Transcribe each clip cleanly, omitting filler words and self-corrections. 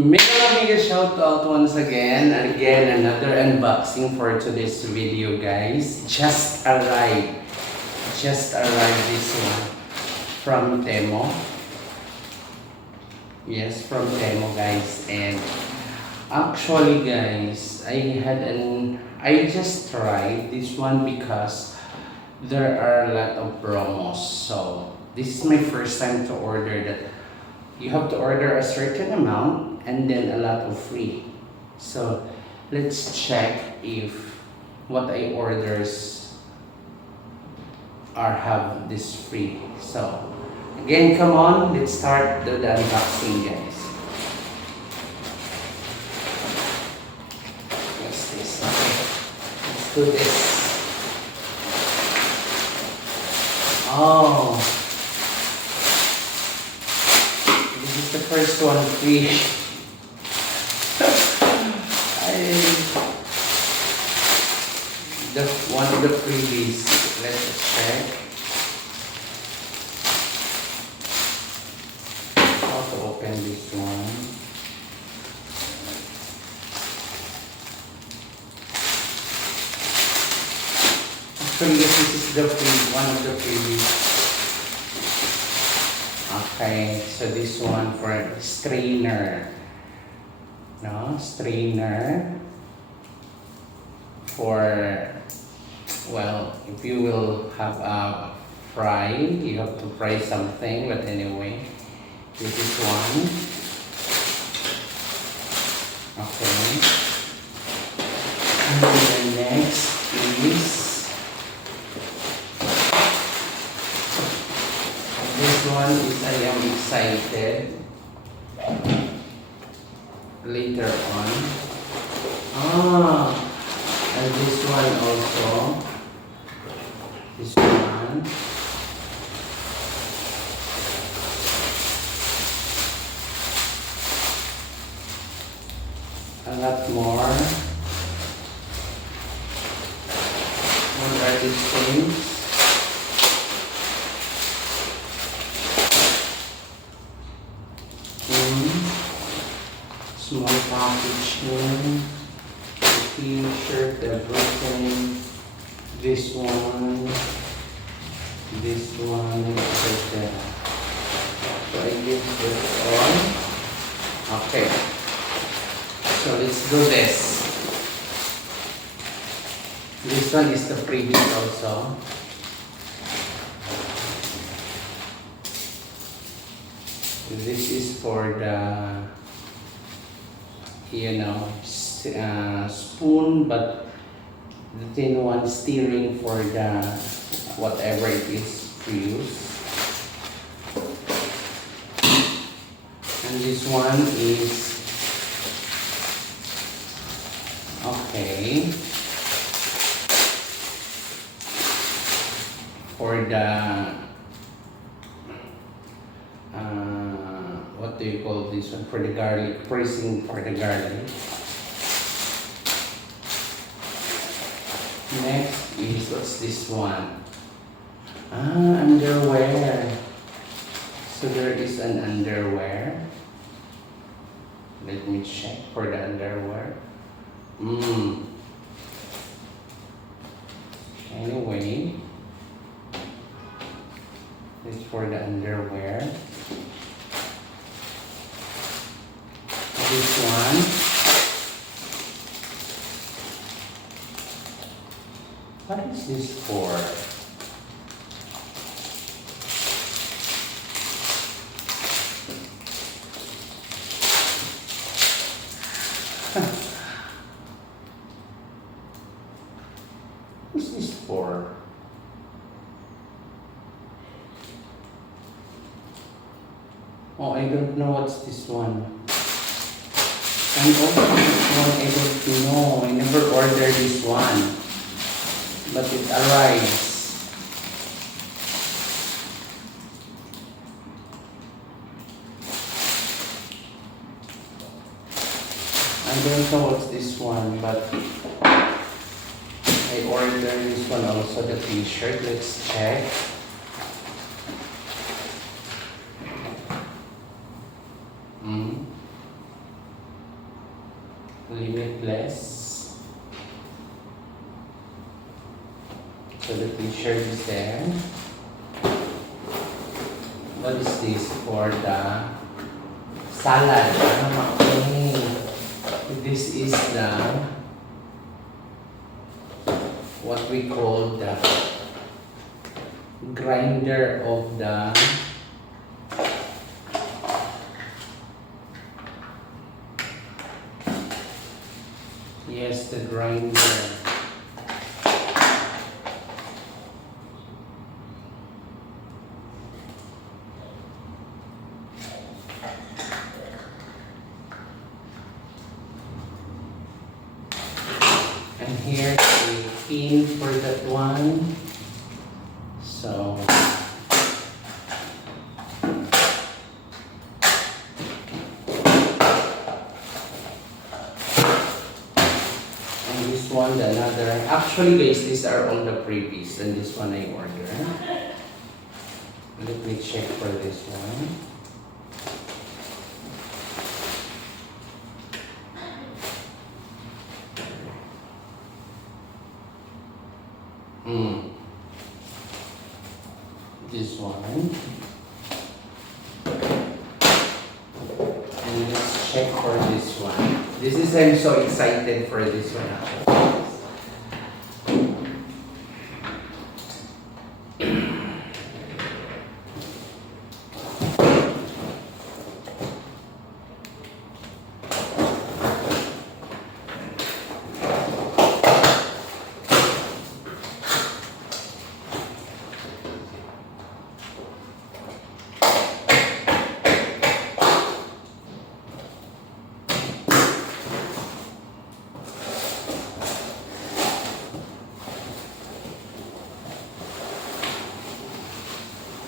Mega mega shout out once again. Again, another unboxing for today's video, guys. Just arrived this one from Temu. Yes, from Temu, guys. And actually, guys, I just tried this one because there are a lot of promos. So this is my first time to order that. You have to order a certain amount and then a lot of free. So let's check if what I orders are have this free. So again, come on, let's start the unboxing, guys. What's this? Okay, let's do this. Oh, the first one free. One of the freebies. Let's check how to open this one. Actually, this is the one of the freebies. Okay, so this one for strainer. No, strainer for, well, if you will have a fry, you have to fry something, but anyway, this is one. Okay. And then the next is this one is I am excited later on. And this one also. This one. A lot more. What are these things? Small packaging, t-shirt, everything. This one, etc. So I give this on. Okay. So let's do this. This one is the previous also. This is for the, you know, spoon, but the thin one steering for the whatever it is to use. And this one is okay for the what do you call this one? For the garlic, pressing for the garlic. Next is, what's this one? Underwear. So there is an underwear. Let me check for the underwear. Anyway, it's for the underwear. This one. What is this for? What's this for? Oh, I don't know what's this one. And also this one, I don't know. I never ordered this one. But it arrives. I don't know what's this one, but I ordered this one also, the t-shirt. Let's check. So the t-shirt is there. What is this? For the salad. Okay. This is the what we call the grinder of the yes, the grinder. And here's a pin for that one. So and this one, the another. Actually, guys, these are all the freebies, and this one I ordered. Let me check for this one. This one. And let's check for this one. This is, I'm so excited for this one actually.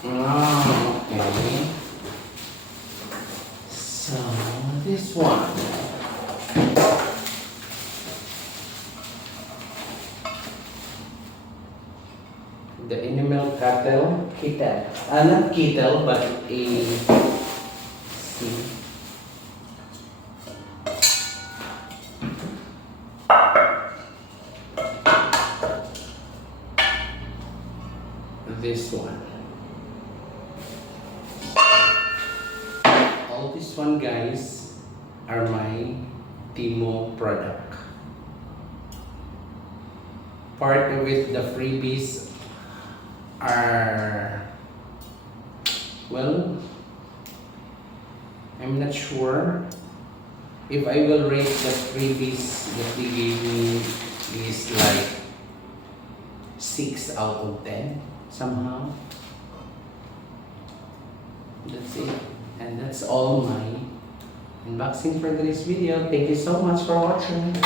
Okay. So this one. The animal kettle. Not kettle, but a see. This one. All this one, guys, are my Temu product. Part of it, the freebies are, well, I'm not sure if I will rate the freebies that they gave me is like 6 out of 10 somehow. That's it. And that's all my unboxing for today's video. Thank you so much for watching.